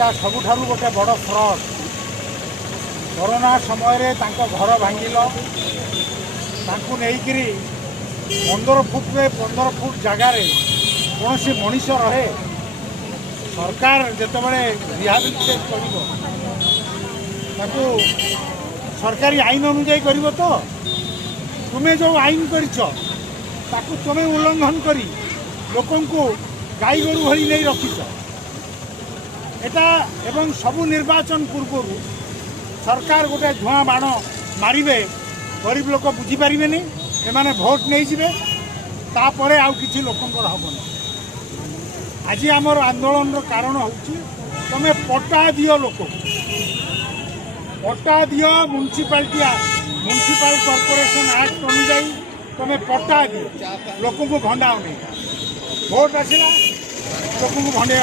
एटा सबुठारु गोटे बड़ fraud. Corona समय घर भांगिल नहीं 15 फुट जगार कौन सी मनीष रहे। सरकार जितेबाला रिहाबिलिटेट कर सरकारी आईन अनुजाई कर तो तुम्हें जो आईन कर तुम्हें उल्लंघन करी लोकं को गाई गोरु भरी नहीं रखीच एटा एवं सबू निर्वाचन पूर्व सरकार गोटे धुआं बाण मारे गरीब लोक बुझीपारे एमाने भोट नहीं जाए तापर आउ किसी लोकंर हेन। आज आमर आंदोलन कारण हूँ तुम्हें पट्टा दियो लोक पट्टा दियो म्युनिसिपल कॉर्पोरेशन एक्ट अनुजाई तुम्हें पट्टा दियो लोक को भंडाओ नहीं। भोट आसला लोक को भंडे